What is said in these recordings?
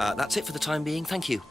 That's it for the time being, thank you.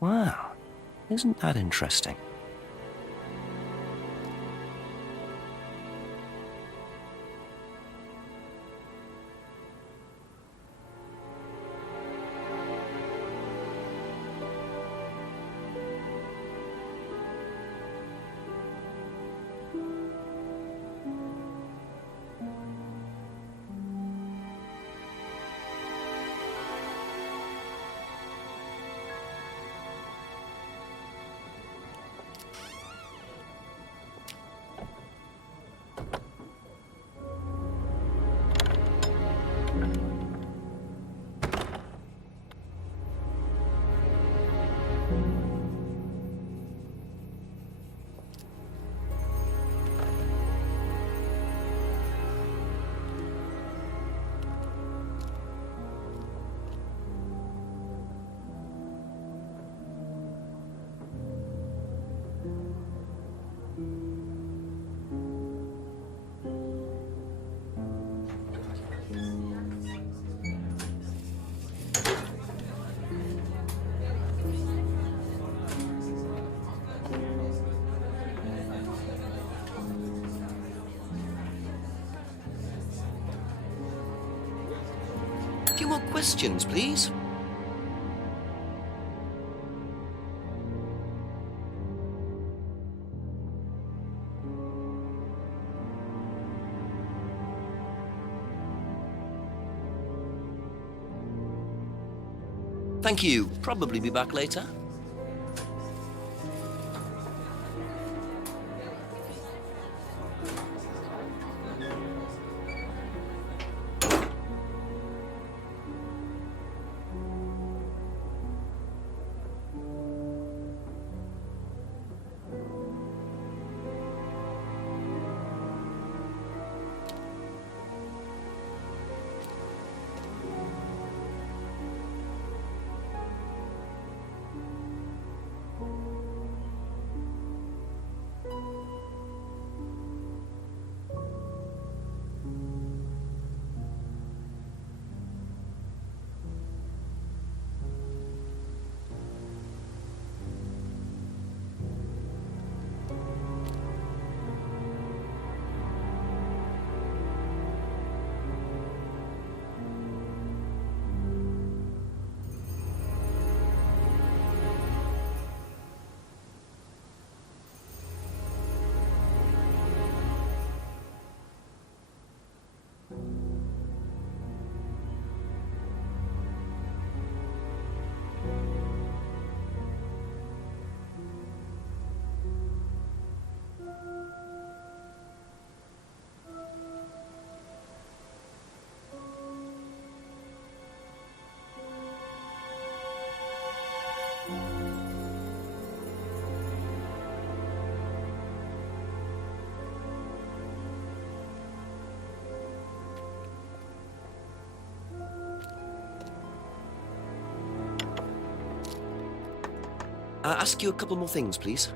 Wow, isn't that interesting? A few more questions, please. Thank you. Probably be back later. Ask you a couple more things, please.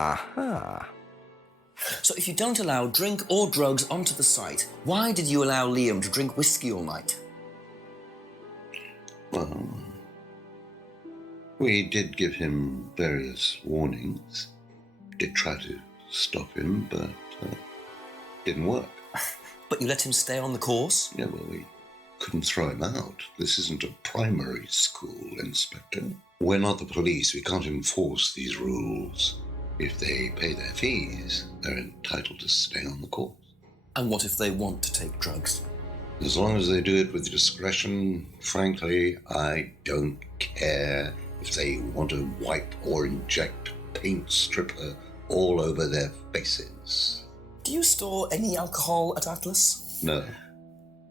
Aha. So if you don't allow drink or drugs onto the site, why did you allow Liam to drink whiskey all night? Well, we did give him various warnings. Did try to stop him, but didn't work. But you let him stay on the course? Yeah, well, we couldn't throw him out. This isn't a primary school, Inspector. We're not the police. We can't enforce these rules. If they pay their fees, they're entitled to stay on the course. And what if they want to take drugs? As long as they do it with discretion, frankly, I don't care if they want to wipe or inject paint stripper all over their faces. Do you store any alcohol at Atlas? No.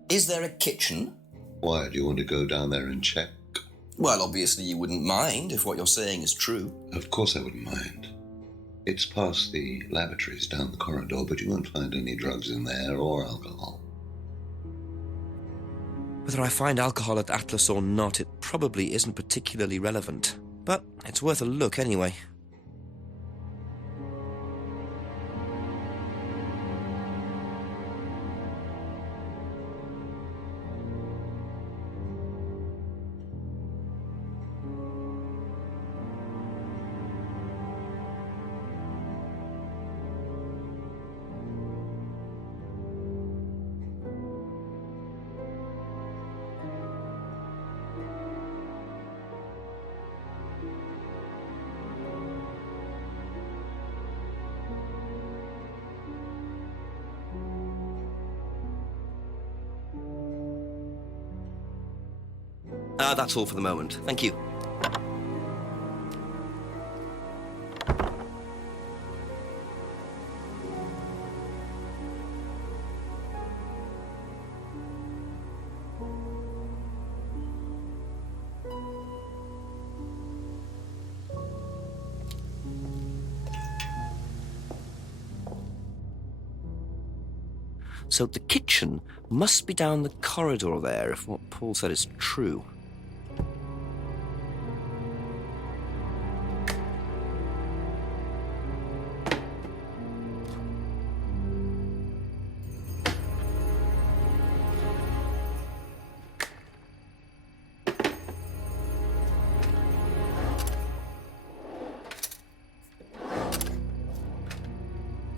Is there a kitchen? Why, do you want to go down there and check? Well, obviously you wouldn't mind if what you're saying is true. Of course I wouldn't mind. It's past the lavatories down the corridor, but you won't find any drugs in there or alcohol. Whether I find alcohol at Atlas or not, it probably isn't particularly relevant. But it's worth a look anyway. That's all for the moment. Thank you. So the kitchen must be down the corridor there, if what Paul said is true.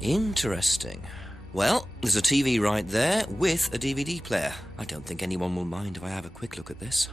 Interesting. Well, there's a TV right there with a DVD player. I don't think anyone will mind if I have a quick look at this.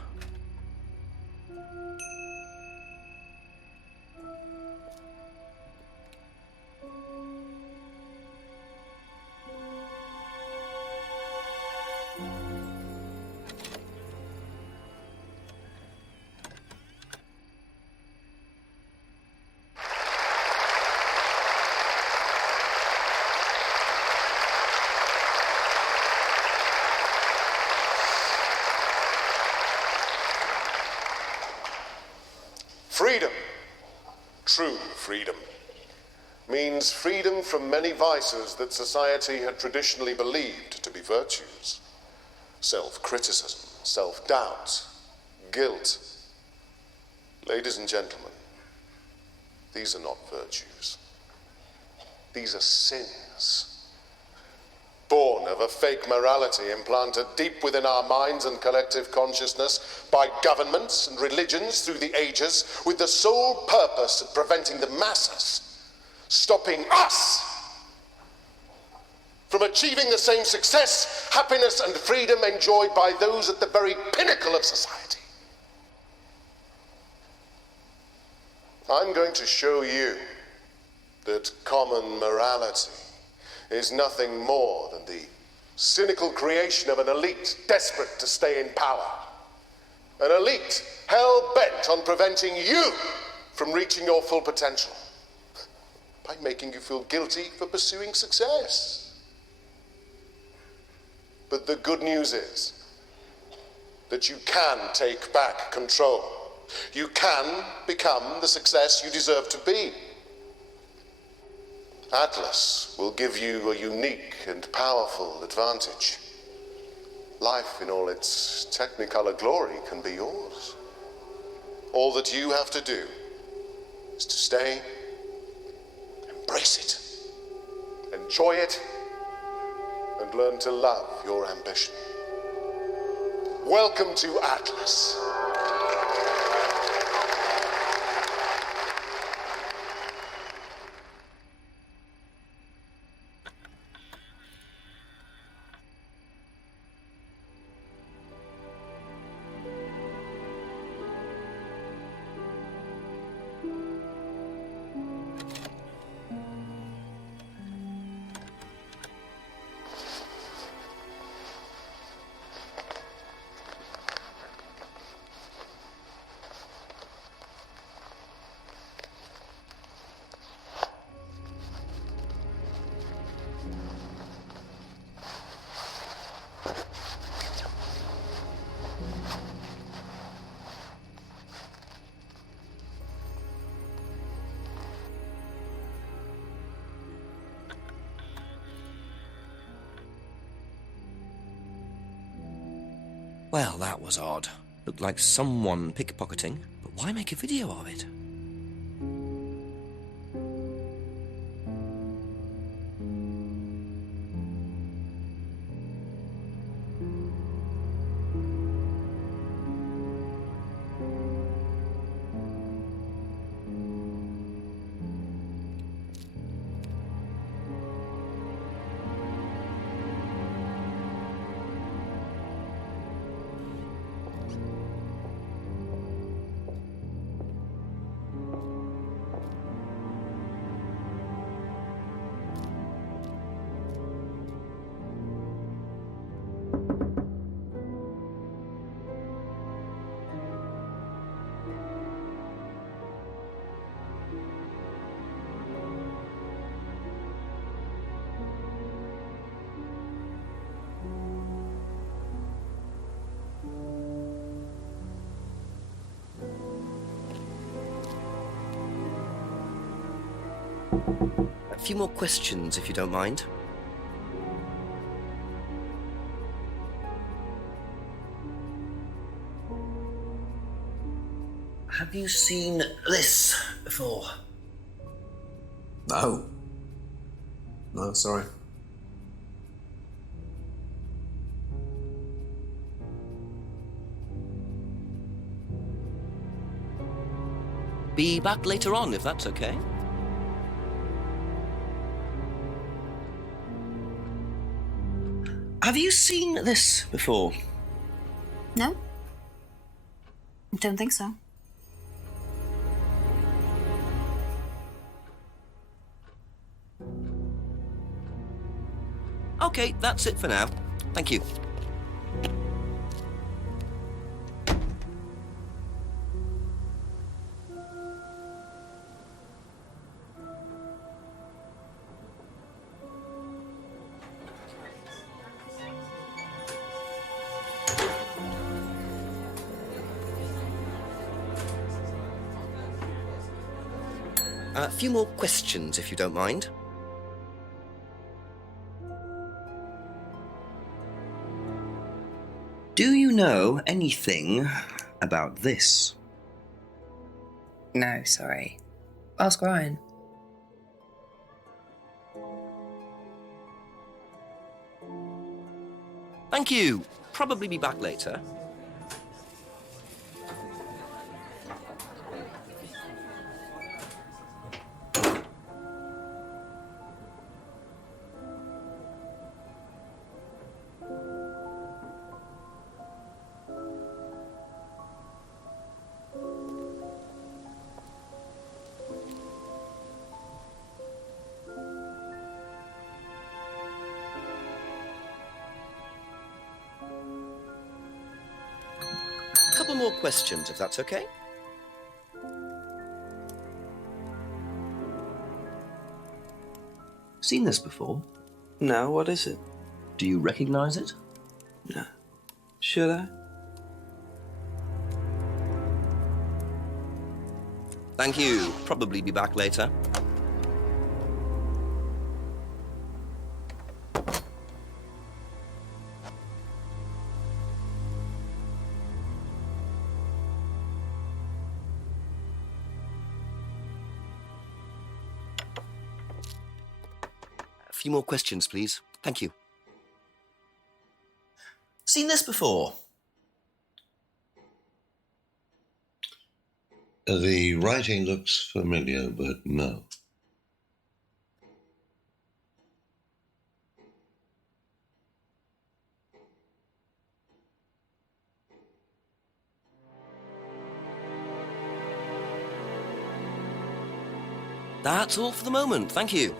True freedom means freedom from many vices that society had traditionally believed to be virtues. Self-criticism, self-doubt, guilt. Ladies and gentlemen, these are not virtues. These are sins. Born of a fake morality implanted deep within our minds and collective consciousness by governments and religions through the ages, with the sole purpose of preventing the masses, stopping us from achieving the same success, happiness, and freedom enjoyed by those at the very pinnacle of society. I'm going to show you that common morality is nothing more than the cynical creation of an elite desperate to stay in power. An elite hell-bent on preventing you from reaching your full potential by making you feel guilty for pursuing success. But the good news is that you can take back control. You can become the success you deserve to be. Atlas will give you a unique and powerful advantage. Life in all its technicolor glory can be yours. All that you have to do is to stay, embrace it, enjoy it, and learn to love your ambition. Welcome to Atlas. Well, that was odd. Looked like someone pickpocketing, but why make a video of it? A few more questions, if you don't mind. Have you seen this before? No. No, sorry. Be back later on, if that's okay. Have you seen this before? No. Don't think so. Okay, that's it for now. Thank you. A few more questions, if you don't mind. Do you know anything about this? No, sorry. Ask Ryan. Thank you. Probably be back later. Couple more questions, if that's okay. Seen this before? No, what is it? Do you recognize it? No. Should I? Thank you. Probably be back later. A few more questions, please. Thank you. Seen this before? The writing looks familiar, but no. That's all for the moment. Thank you.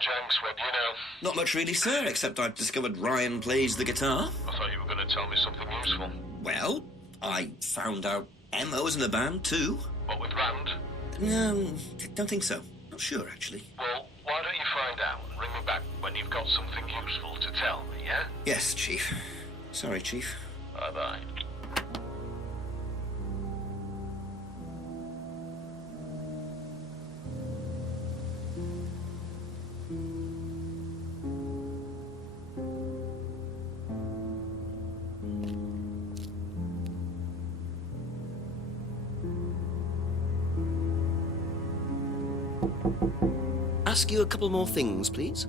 Jenks, what do you know? Not much really, sir, except I've discovered Ryan plays the guitar. I thought you were going to tell me something useful. Well, I found out Emma was in the band, too. What, with Rand? Don't think so. Not sure, actually. Well, why don't you find out and ring me back when you've got something useful to tell me, yeah? Yes, Chief. Sorry, Chief. Bye-bye. Ask you a couple more things, please.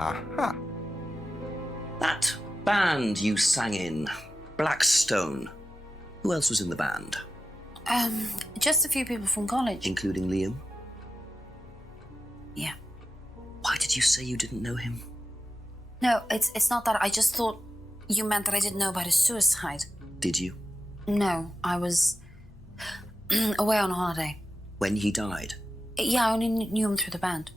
Aha. That band you sang in, Blackstone. Who else was in the band? Just a few people from college. Including Liam? Yeah. Why did you say you didn't know him? No, it's not that. I just thought you meant that I didn't know about his suicide. Did you? No, I was away on holiday. When he died? Yeah, I only knew him through the band.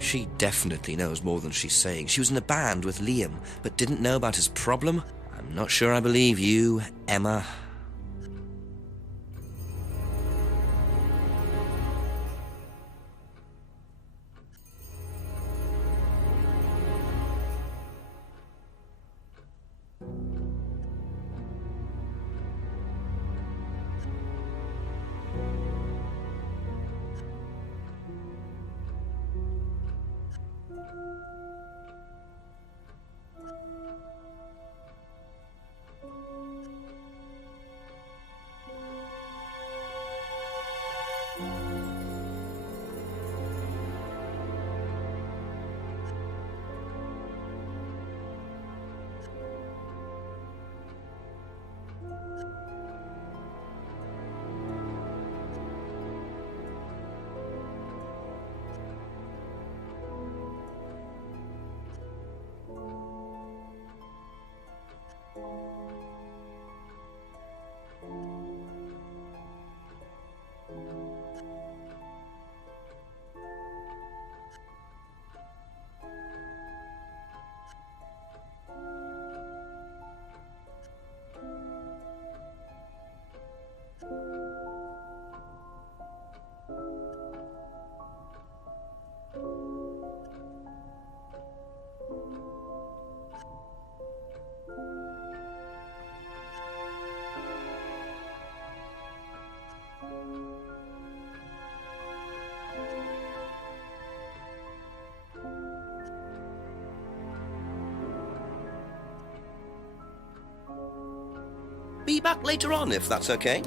She definitely knows more than she's saying. She was in a band with Liam, but didn't know about his problem? I'm not sure I believe you, Emma. be back later on, if that's okay.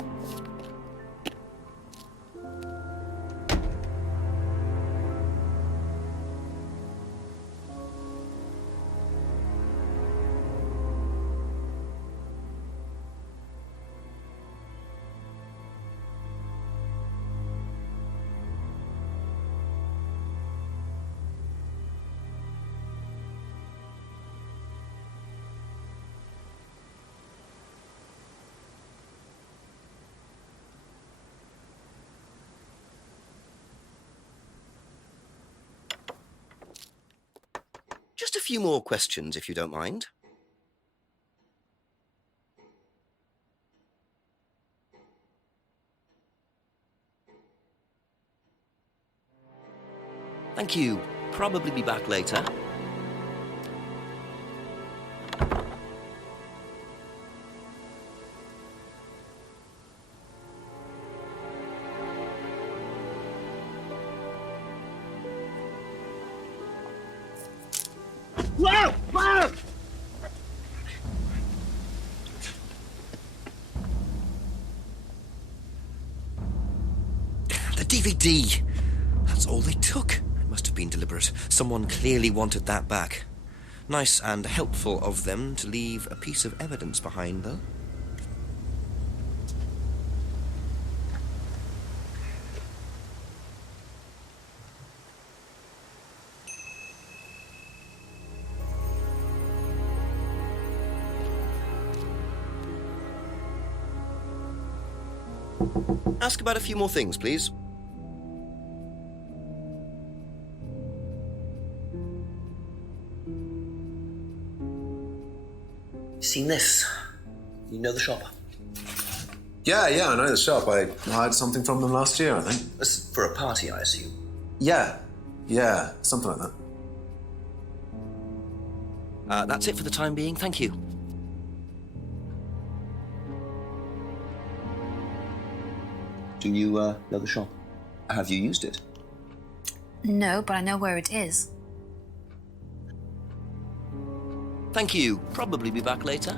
Just a few more questions, if you don't mind. Thank you. Probably be back later. Whoa! Whoa! The DVD! That's all they took. It must have been deliberate. Someone clearly wanted that back. Nice and helpful of them to leave a piece of evidence behind, though. Ask about a few more things, please. Seen this? You know the shop? Yeah, I know the shop. I hired something from them last year, I think. That's for a party, I assume. Yeah, something like that. That's it for the time being. Thank you. Do you know the shop? Have you used it? No, but I know where it is. Thank you. Probably be back later.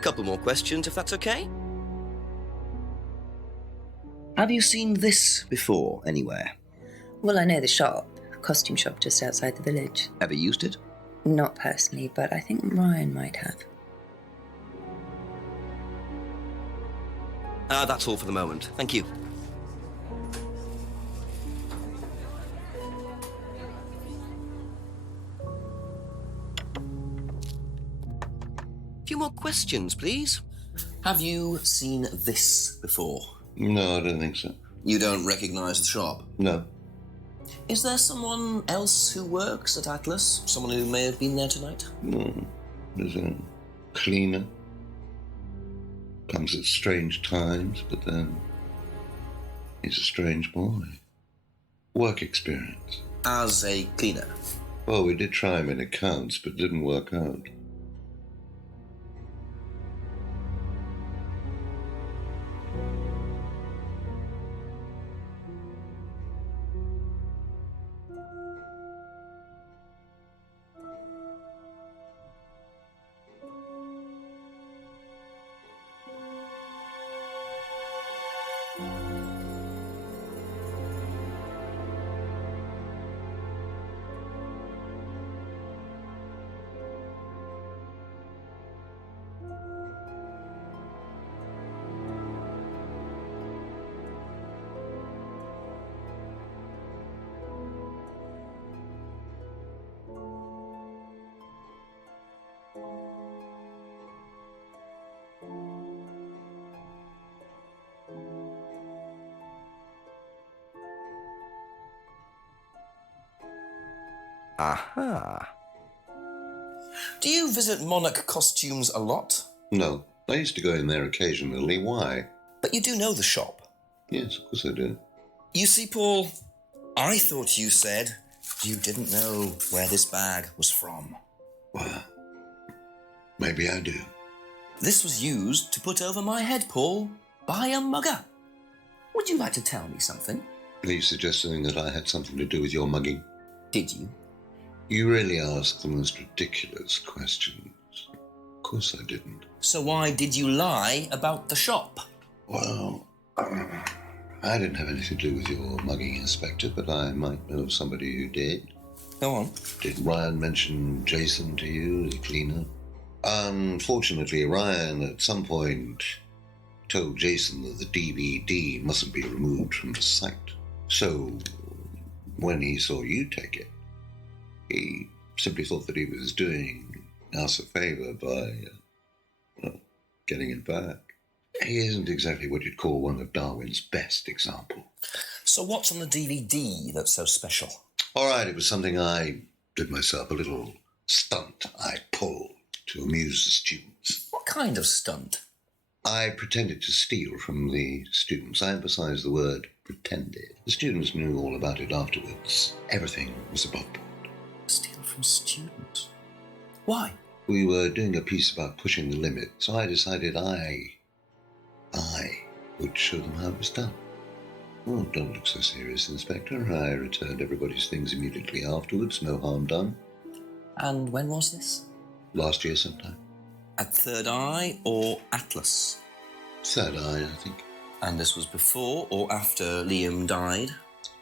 Couple more questions, if that's okay. Have you seen this before, anywhere? Well, I know the shop, costume shop just outside the village. Ever used it? Not personally, but I think Ryan might have. That's all for the moment. Thank you. Few more questions, please. Have you seen this before? No, I don't think so. You don't recognise the shop? No. Is there someone else who works at Atlas? Someone who may have been there tonight? No. There's a cleaner. Comes at strange times, but then he's a strange boy. Work experience. As a cleaner? Well, we did try him in accounts, but didn't work out. Aha. Do you visit Monarch Costumes a lot? No. I used to go in there occasionally. Why? But you do know the shop. Yes, of course I do. You see, Paul, I thought you said you didn't know where this bag was from. Well, Maybe I do. This was used to put over my head, Paul, by a mugger. Would you like to tell me something? Are you suggesting that I had something to do with your mugging? Did you? You really ask the most ridiculous questions. Of course I didn't. So why did you lie about the shop? Well, I didn't have anything to do with your mugging, Inspector, but I might know of somebody who did. Go on. Did Ryan mention Jason to you, the cleaner? Unfortunately, Ryan at some point told Jason that the DVD mustn't be removed from the site. So, when he saw you take it, he simply thought that he was doing us a favour by, getting it back. He isn't exactly what you'd call one of Darwin's best examples. So what's on the DVD that's so special? All right, it was something I did myself, a little stunt I pulled to amuse the students. What kind of stunt? I pretended to steal from the students. I emphasize the word pretended. The students knew all about it afterwards. Everything was above board. Steal from students? Why? We were doing a piece about pushing the limit, so I decided I would show them how it was done. Oh, don't look so serious, Inspector. I returned everybody's things immediately afterwards. No harm done. And when was this? Last year sometime. At Third Eye or Atlas? Third Eye, I think. And this was before or after Liam died?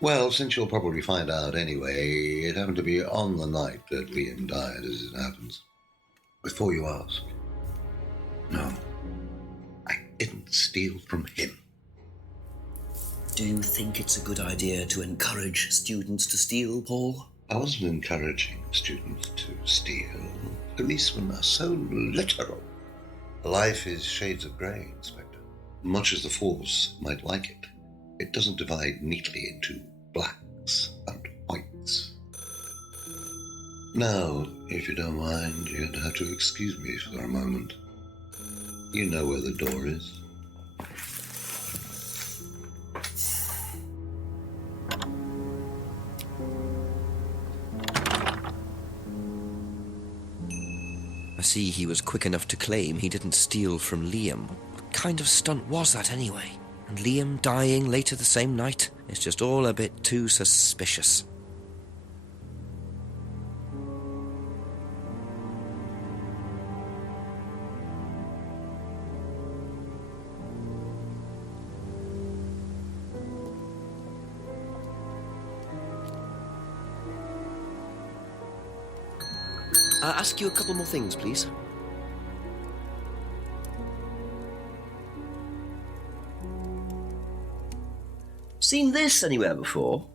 Well, since you'll probably find out anyway, it happened to be on the night that Liam died, as it happens. Before you ask, no, I didn't steal from him. Do you think it's a good idea to encourage students to steal, Paul? I wasn't encouraging students to steal. Policemen are so literal. Life is shades of grey, Inspector. Much as the Force might like it, it doesn't divide neatly into blacks and whites. Now, if you don't mind, you'd have to excuse me for a moment. You know where the door is. I see he was quick enough to claim he didn't steal from Liam. What kind of stunt was that anyway? And Liam dying later the same night? It's just all a bit too suspicious. Ask you a couple more things, please. Seen this anywhere before?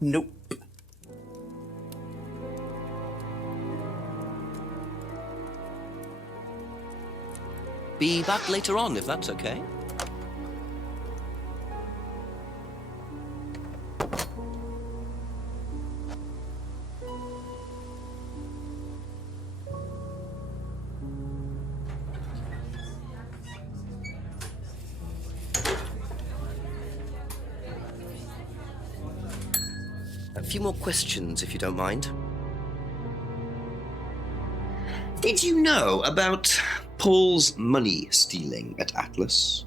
Nope. Be back later on, if that's okay. A few more questions, if you don't mind. Did you know about Paul's money stealing at Atlas?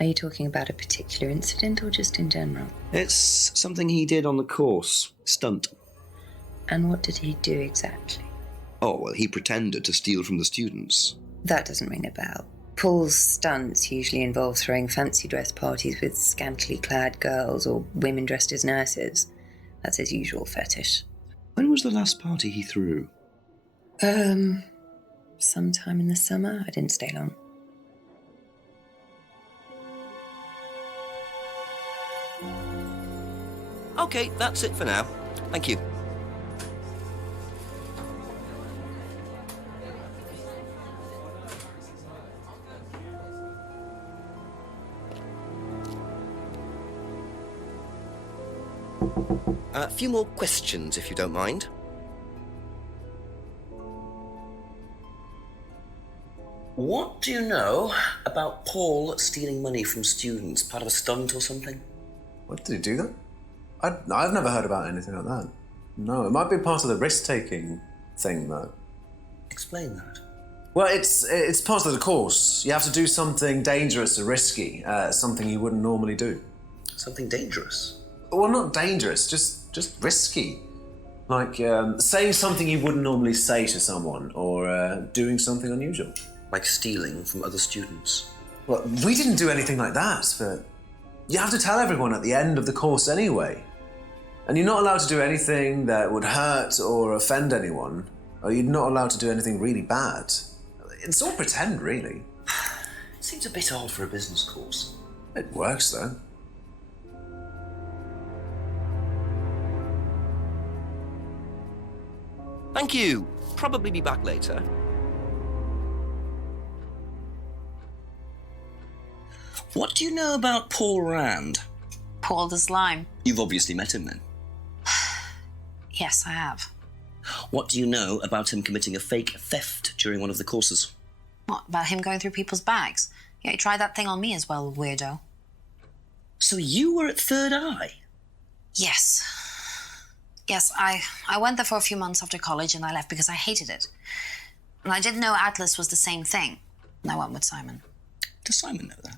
Are you talking about a particular incident or just in general? It's something he did on the course. Stunt. And what did he do exactly? Oh, well, he pretended to steal from the students. That doesn't ring a bell. Paul's stunts usually involve throwing fancy dress parties with scantily clad girls or women dressed as nurses. That's his usual fetish. When was the last party he threw? Sometime in the summer. I didn't stay long. Okay, that's it for now. Thank you. A few more questions, if you don't mind. What do you know about Paul stealing money from students? Part of a stunt or something? What, did he do that? I've never heard about anything like that. No, it might be part of the risk-taking thing, though. Explain that. Well, it's part of the course. You have to do something dangerous or risky, something you wouldn't normally do. Something dangerous? Well, not dangerous, just risky. Like saying something you wouldn't normally say to someone, or doing something unusual. Like stealing from other students? Well, we didn't do anything like that, but you have to tell everyone at the end of the course anyway. And you're not allowed to do anything that would hurt or offend anyone, or you're not allowed to do anything really bad. It's all pretend, really. It seems a bit odd for a business course. It works, though. Thank you. Probably be back later. What do you know about Paul Rand? Paul the Slime. You've obviously met him then. Yes, I have. What do you know about him committing a fake theft during one of the courses? What, about him going through people's bags? Yeah, he tried that thing on me as well, weirdo. So you were at Third Eye? Yes. Yes, I went there for a few months after college and I left because I hated it. And I didn't know Atlas was the same thing. And I went with Simon. Does Simon know that?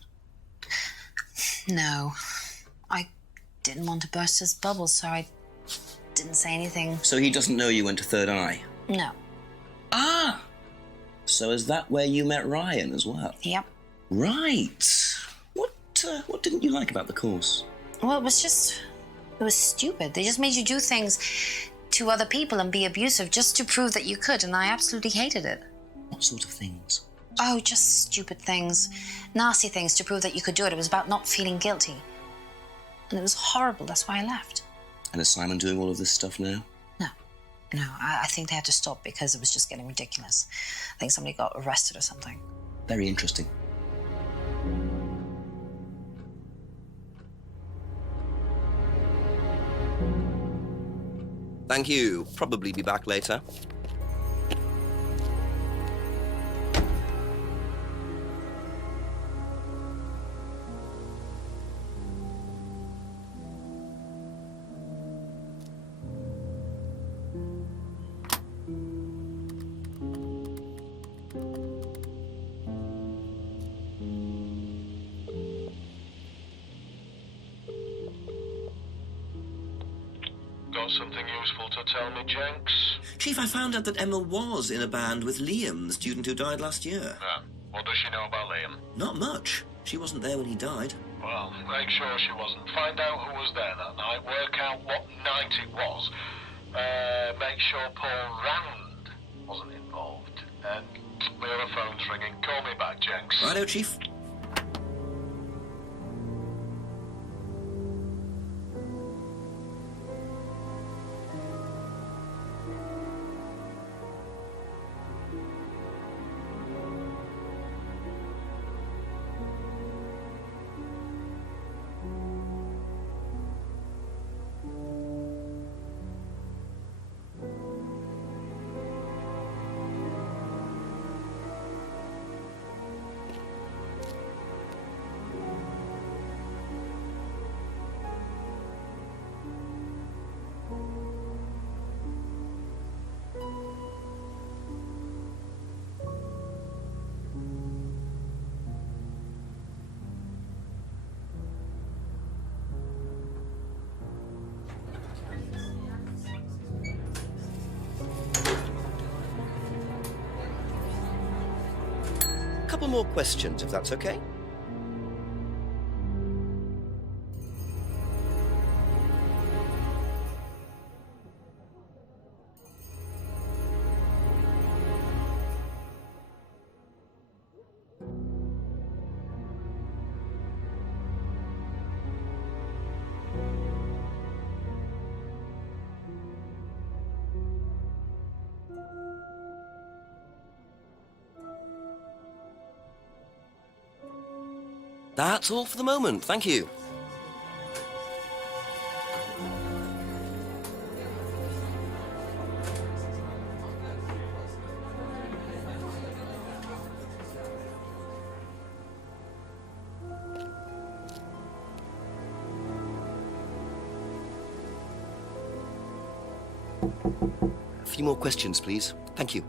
No. I didn't want to burst his bubble, so I didn't say anything. So he doesn't know you went to Third Eye? No. Ah! So is that where you met Ryan as well? Yep. Right. What didn't you like about the course? Well, it was stupid. They just made you do things to other people and be abusive just to prove that you could, and I absolutely hated it. What sort of things? Oh, just stupid things. Nasty things to prove that you could do it. It was about not feeling guilty. And it was horrible. That's why I left. And is Simon doing all of this stuff now? No, I think they had to stop because it was just getting ridiculous. I think somebody got arrested or something. Very interesting. Thank you. Probably be back later. Got something useful to tell me, Jenks? Chief, I found out that Emma was in a band with Liam, the student who died last year. Yeah. What does she know about Liam? Not much. She wasn't there when he died. Well, make sure she wasn't. Find out who was there that night. Work out what night it was. Make sure Paul Rand wasn't involved. And my other phone's ringing. Call me back, Jenks. Righto, Chief. Couple more questions, if that's okay. That's all for the moment. Thank you. A few more questions, please. Thank you.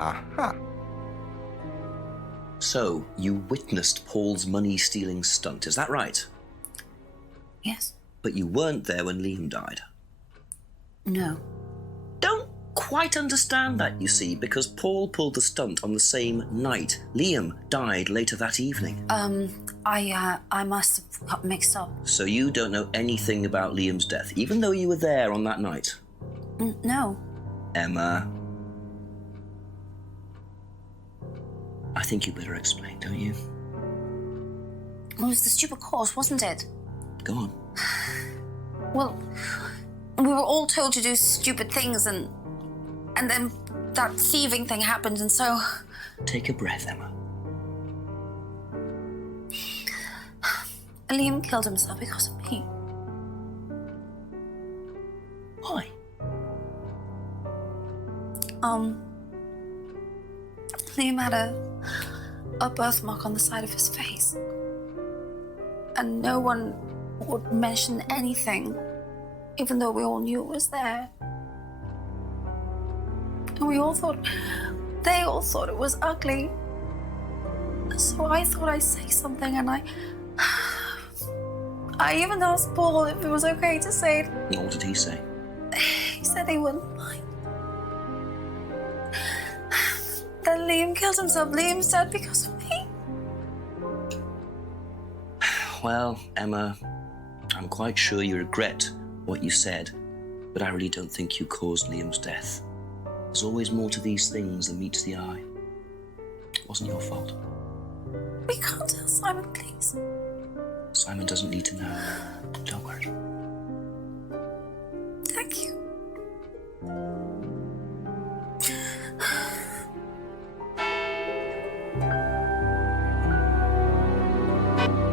Aha. So, you witnessed Paul's money-stealing stunt, is that right? Yes. But you weren't there when Liam died. No. Don't quite understand that, you see, because Paul pulled the stunt on the same night. Liam died later that evening. I must have got mixed up. So you don't know anything about Liam's death, even though you were there on that night? No. Emma. I think you better explain, don't you? It was the stupid course, wasn't it? Go on. Well, we were all told to do stupid things, and then that thieving thing happened, and so... Take a breath, Emma. Liam killed himself because of me. Why? Liam had a birthmark on the side of his face. And no one would mention anything, even though we all knew it was there. And they all thought it was ugly. So I thought I'd say something, and I even asked Paul if it was okay to say it. What did he say? He said he wouldn't mind. Then Liam killed himself. Liam's dead because of me. Well, Emma, I'm quite sure you regret what you said, but I really don't think you caused Liam's death. There's always more to these things than meets the eye. It wasn't your fault. We can't tell Simon, please. Simon doesn't need to know. Don't worry. Thank you.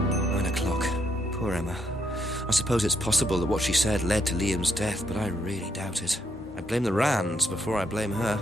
9 o'clock. Poor Emma. I suppose it's possible that what she said led to Liam's death, but I really doubt it. I blame the Rands before I blame her.